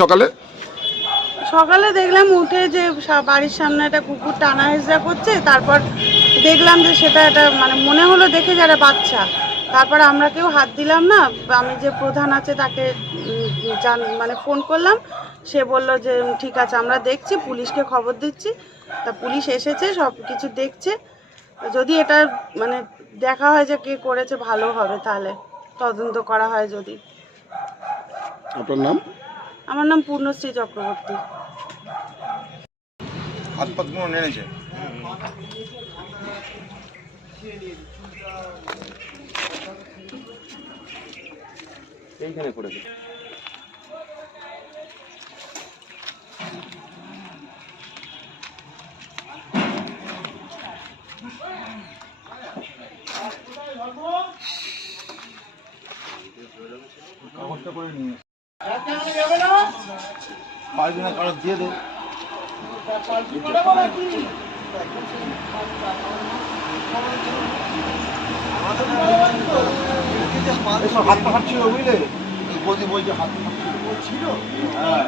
সকালে সকালে দেখলাম উঠে যে বাড়ির সামনে একটা কুকুর টানা হেঁচড়া করছে, তারপর দেখলাম যে সেটা একটা মানে মনে হলো দেখে যারা বাচ্চা, তারপর আমরা কেউ হাত দিলাম না। আমি যে প্রধান আছে তাকে মানে ফোন করলাম, সে বলল যে ঠিক আছে আমরা দেখছি, পুলিশকে খবর দিচ্ছি। তা পুলিশ এসেছে, সব কিছু দেখছে। যদি এটা মানে দেখা হয় যে কে করেছে ভালো হবে, তাহলে তদন্ত করা হয় যদি। আপনার নাম? আমার নাম পূর্ণশ্রী চক্রবর্তী। হাত পাতগুলো নেড়েছে। এইখানে পড়েছে। কাগজটা করে নিয়ে পারবি না, কাগজ দিয়ে দে। হাত পা ছিল বুঝলে, বলছি বলছি হাত পা ছিল। হ্যাঁ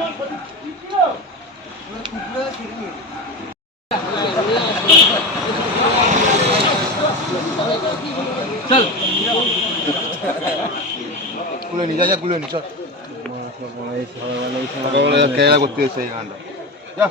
চল খুলে নি, যা খুলে নি, চল। কেরালা করতে এসে এই গানটা যা।